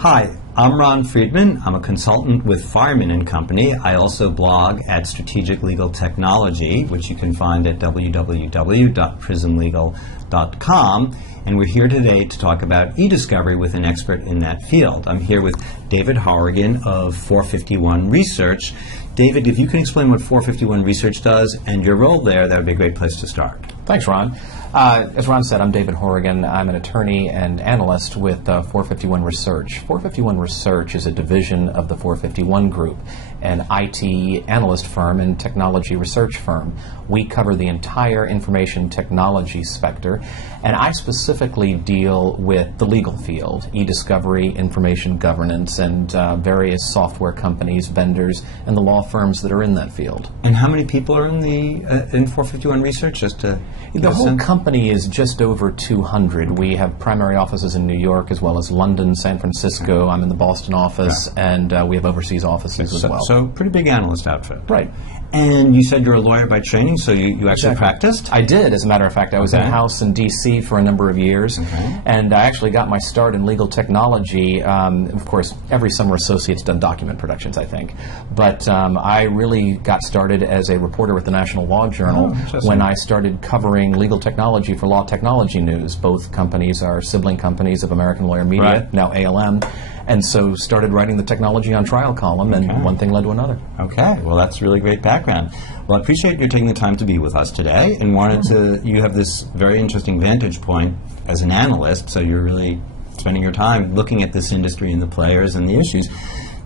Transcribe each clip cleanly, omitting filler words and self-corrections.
Hi, I'm Ron Friedman. I'm a consultant with Fireman and Company. I also blog at Strategic Legal Technology, which you can find at www.prismlegal.com. And we're here today to talk about e-discovery with an expert in that field. I'm here with David Horrigan of 451 Research. David, if you can explain what 451 Research does and your role there, that would be a great place to start. Thanks, Ron. As Ron said, I'm David Horrigan. I'm an attorney and analyst with 451 Research. 451 Research is a division of the 451 Group, an IT analyst firm and technology research firm. We cover the entire information technology spectrum, and I specifically deal with the legal field, e-discovery, information governance, and various software companies, vendors, and the law firms that are in that field. And how many people are in the in 451 Research? Just to the whole company is just over 200. We have primary offices in New York as well as London, San Francisco. I'm in the Boston office, and we have overseas offices as well. So pretty big analyst outfit. Right. And you said you're a lawyer by training, so you actually practiced? I did, as a matter of fact. I was in-house in D.C. for a number of years, and I actually got my start in legal technology. Of course, every summer associate's done document productions, I think. But I really got started as a reporter with the National Law Journal when I started covering legal technology for Law Technology News. Both companies are sibling companies of American Lawyer Media, now ALM. And so started writing the Technology on Trial column, and one thing led to another. Okay, well, that's really great background. Well, I appreciate you taking the time to be with us today, and wanted to, you have this very interesting vantage point as an analyst, so you're really spending your time looking at this industry and the players and the issues.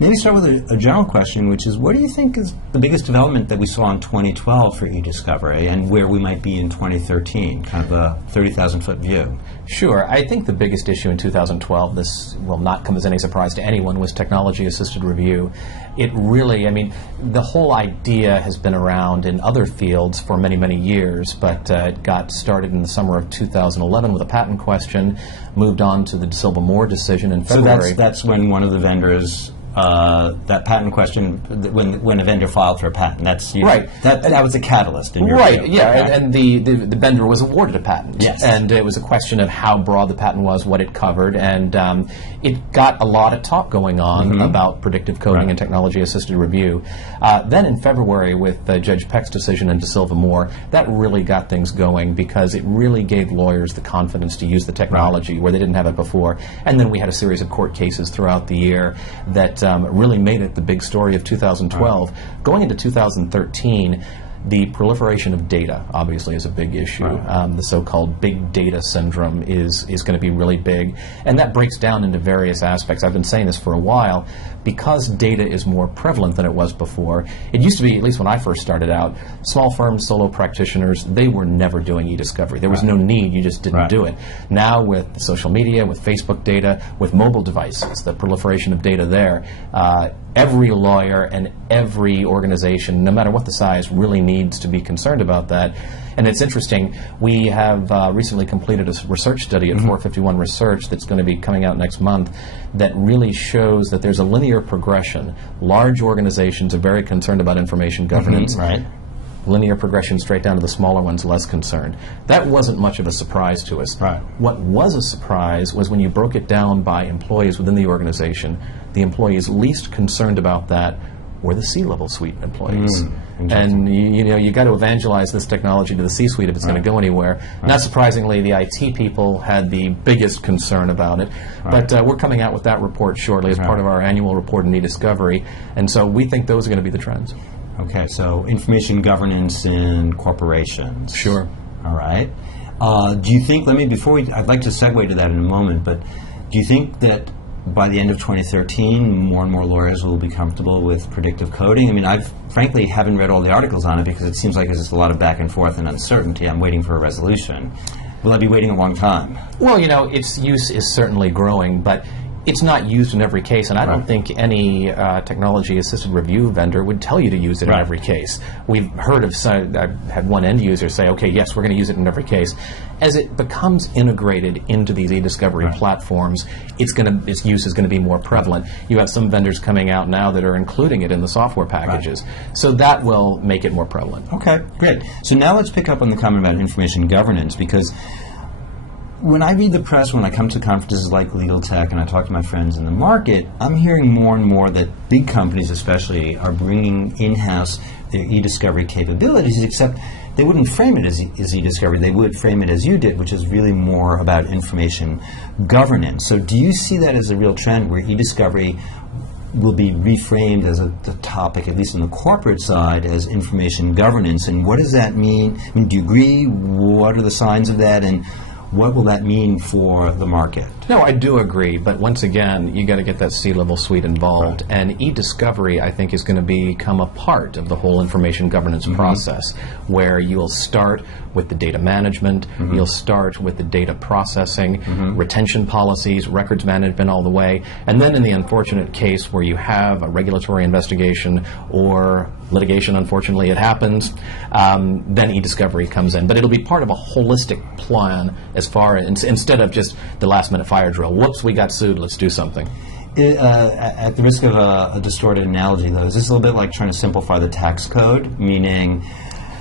Maybe start with a general question, which is, what do you think is the biggest development that we saw in 2012 for e-discovery, and where we might be in 2013, kind of a 30,000-foot view? Sure. I think the biggest issue in 2012, this will not come as any surprise to anyone, was technology-assisted review. It really, I mean, the whole idea has been around in other fields for many, many years, but it got started in the summer of 2011 with a patent question, moved on to the De Silva Moore decision in February. So that's when one of the vendors... that patent question, when a vendor filed for a patent, that's right. That was a catalyst in your right. view. Yeah, and the vendor was awarded a patent. Yes. And it was a question of how broad the patent was, what it covered, and it got a lot of talk going on about predictive coding and technology-assisted review. Then in February, with Judge Peck's decision in De Silva Moore, that really got things going because it really gave lawyers the confidence to use the technology where they didn't have it before. And then we had a series of court cases throughout the year that really made it the big story of 2012. Going into 2013, the proliferation of data obviously is a big issue. The so-called big data syndrome is going to be really big, and that breaks down into various aspects. I've been saying this for a while. Because data is more prevalent than it was before, it used to be, at least when I first started out, small firms, solo practitioners, they were never doing e-discovery. There was no need, you just didn't do it. Now with social media, with Facebook data, with mobile devices, the proliferation of data there, every lawyer and every organization, no matter what the size, really needs to be concerned about that. And it's interesting, we have recently completed a research study at 451 Research that's going to be coming out next month that really shows that there's a linear progression. Large organizations are very concerned about information governance. Linear progression straight down to the smaller ones, less concerned. That wasn't much of a surprise to us. What was a surprise was when you broke it down by employees within the organization, the employees least concerned about that were the C-level suite employees. And you got to evangelize this technology to the C-suite if it's going to go anywhere. Not surprisingly, the IT people had the biggest concern about it. But we're coming out with that report shortly as part of our annual report in e-discovery. And so we think those are going to be the trends. Okay, so information governance in corporations. Sure. All right. Do you think, I'd like to segue to that in a moment, but do you think that by the end of 2013, more and more lawyers will be comfortable with predictive coding? I mean, I frankly haven't read all the articles on it because it seems like there's just a lot of back and forth and uncertainty. I'm waiting for a resolution. Will I be waiting a long time? Well, its use is certainly growing, but it's not used in every case, and I don't think any technology-assisted review vendor would tell you to use it in every case. We've heard of I've had one end user say, okay, yes, we're going to use it in every case. As it becomes integrated into these e-discovery platforms, its use is going to be more prevalent. You have some vendors coming out now that are including it in the software packages. So that will make it more prevalent. Okay, great. So now let's pick up on the comment about information governance, because when I read the press, when I come to conferences like Legal Tech and I talk to my friends in the market, I'm hearing more and more that big companies especially are bringing in-house their e-discovery capabilities, except they wouldn't frame it as e-discovery. They would frame it as you did, which is really more about information governance. So do you see that as a real trend where e-discovery will be reframed as the topic, at least on the corporate side, as information governance? And what does that mean? I mean, do you agree? What are the signs of that? And what will that mean for the market? No, I do agree, but once again, you got to get that C-level suite involved, right. And e-discovery, I think, is going to become a part of the whole information governance process, where you'll start with the data management, you'll start with the data processing, retention policies, records management all the way, and then in the unfortunate case where you have a regulatory investigation or litigation, unfortunately it happens, then e-discovery comes in. But it'll be part of a holistic plan as far as, instead of just the last-minute fire drill. Whoops, we got sued, let's do something. At the risk of a distorted analogy, though, is this a little bit like trying to simplify the tax code, meaning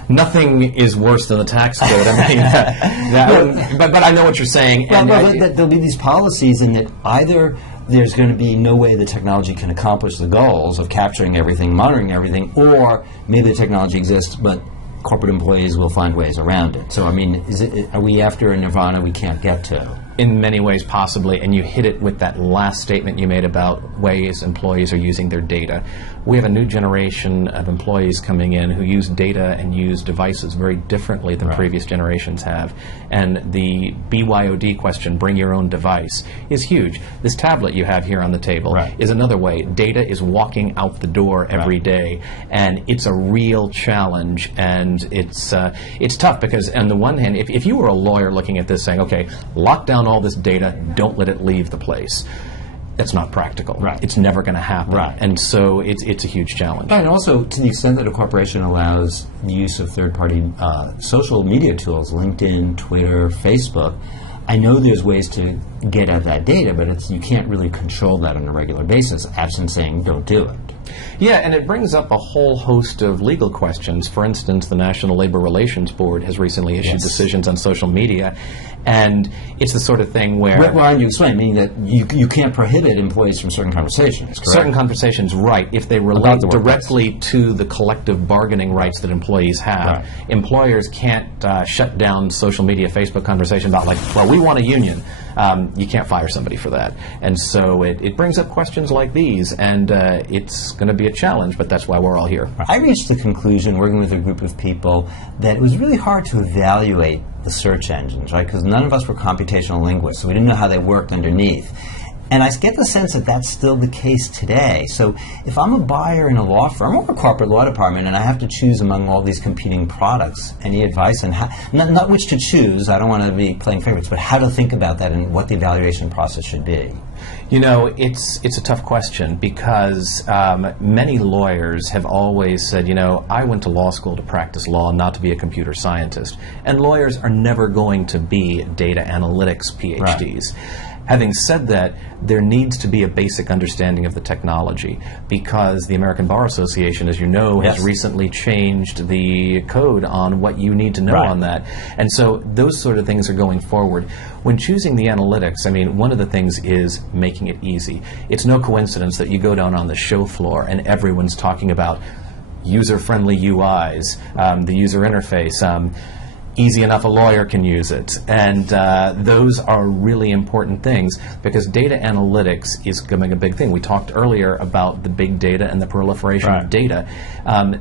nothing is worse than the tax code. I mean, but I know what you're saying. Well, there'll be these policies, and that either there's going to be no way the technology can accomplish the goals of capturing everything, monitoring everything, or maybe the technology exists, but corporate employees will find ways around it. So, I mean, are we after a nirvana we can't get to? In many ways, possibly, and you hit it with that last statement you made about ways employees are using their data. We have a new generation of employees coming in who use data and use devices very differently than previous generations have. And the BYOD question, bring your own device, is huge. This tablet you have here on the table is another way. Data is walking out the door every day, and it's a real challenge, and it's tough because, on the one hand, if you were a lawyer looking at this saying, okay, lock down all this data, don't let it leave the place. That's not practical. It's never going to happen. And so it's a huge challenge. And also, to the extent that a corporation allows the use of third-party social media tools, LinkedIn, Twitter, Facebook, I know there's ways to get at that data, but you can't really control that on a regular basis, absent saying don't do it. Yeah, and it brings up a whole host of legal questions. For instance, the National Labor Relations Board has recently issued decisions on social media, and it's the sort of thing where... Well, you explain, meaning that you can't prohibit employees from certain conversations, correct? Certain conversations, right, if they relate directly to the collective bargaining rights that employees have. Employers can't shut down social media, Facebook conversation about, like, well, we want a union. You can't fire somebody for that. And so it brings up questions like these, and it's going to be a challenge, but that's why we're all here. I reached the conclusion, working with a group of people, that it was really hard to evaluate the search engines, right? Because none of us were computational linguists, so we didn't know how they worked underneath. And I get the sense that that's still the case today. So if I'm a buyer in a law firm or a corporate law department and I have to choose among all these competing products, any advice on how, not which to choose, I don't want to be playing favorites, but how to think about that and what the evaluation process should be? You know, it's a tough question because many lawyers have always said, you know, I went to law school to practice law, not to be a computer scientist. And lawyers are never going to be data analytics PhDs. Having said that, there needs to be a basic understanding of the technology because the American Bar Association, as you know, has recently changed the code on what you need to know on that. And so those sort of things are going forward. When choosing the analytics, I mean, one of the things is making it easy. It's no coincidence that you go down on the show floor and everyone's talking about user-friendly UIs, the user interface, easy enough a lawyer can use it. And those are really important things because data analytics is becoming a big thing. We talked earlier about the big data and the proliferation of data.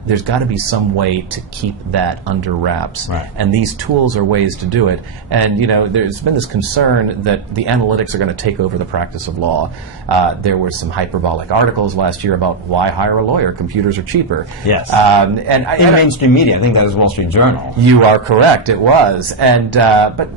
There's got to be some way to keep that under wraps. And these tools are ways to do it. And you know, there's been this concern that the analytics are going to take over the practice of law. There were some hyperbolic articles last year about why hire a lawyer, computers are cheaper. And in mainstream media, I think that was Wall Street Journal. You are correct. It was, and but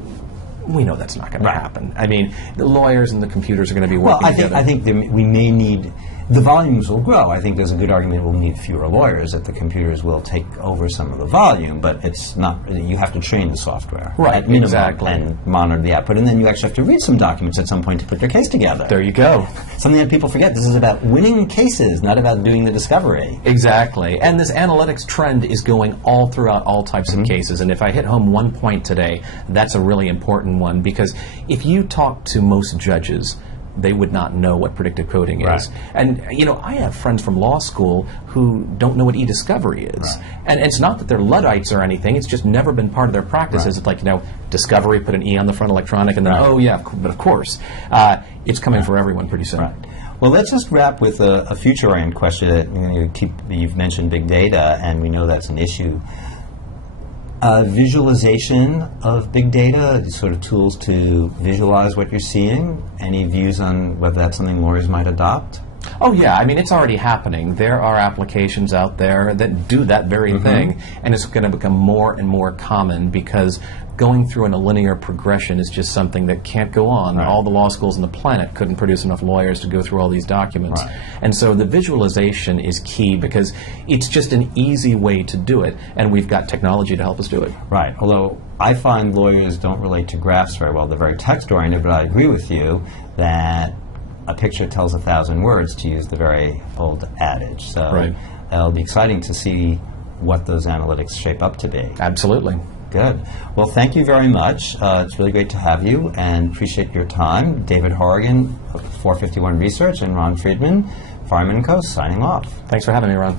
we know that's not going to happen. I mean, the lawyers and the computers are going to be working together. I think we may need the volumes will grow. I think there's a good argument we'll need fewer lawyers, that the computers will take over some of the volume, but it's not, you have to train the software. Right, at minimum, exactly. and monitor the output. And then you actually have to read some documents at some point to put your case together. There you go. Something that people forget. This is about winning cases, not about doing the discovery. Exactly. And this analytics trend is going all throughout all types of cases. And if I hit home one point today, that's a really important one, because if you talk to most judges, they would not know what predictive coding is. Right. And, you know, I have friends from law school who don't know what e-discovery is. Right. And it's not that they're Luddites or anything, it's just never been part of their practices. Right. It's like, you know, discovery, put an E on the front, electronic, and then, Right. oh yeah, but of course. It's coming for everyone pretty soon. Right. Well, let's just wrap with a future-oriented question. That you've mentioned big data, and we know that's an issue. Visualization of big data, sort of tools to visualize what you're seeing. Any views on whether that's something lawyers might adopt? Oh yeah, I mean, it's already happening. There are applications out there that do that very thing, and it's going to become more and more common, because going through in a linear progression is just something that can't go on. Right. All the law schools on the planet couldn't produce enough lawyers to go through all these documents. Right. And so the visualization is key, because it's just an easy way to do it, and we've got technology to help us do it. Right. Although I find lawyers don't relate to graphs very well. They're very text-oriented, but I agree with you that a picture tells 1,000 words, to use the very old adage. So Right. It'll be exciting to see what those analytics shape up to be. Absolutely. Good. Well, thank you very much. It's really great to have you, and appreciate your time. David Horrigan of 451 Research and Ron Friedman, Fireman & Co., signing off. Thanks for having me, Ron.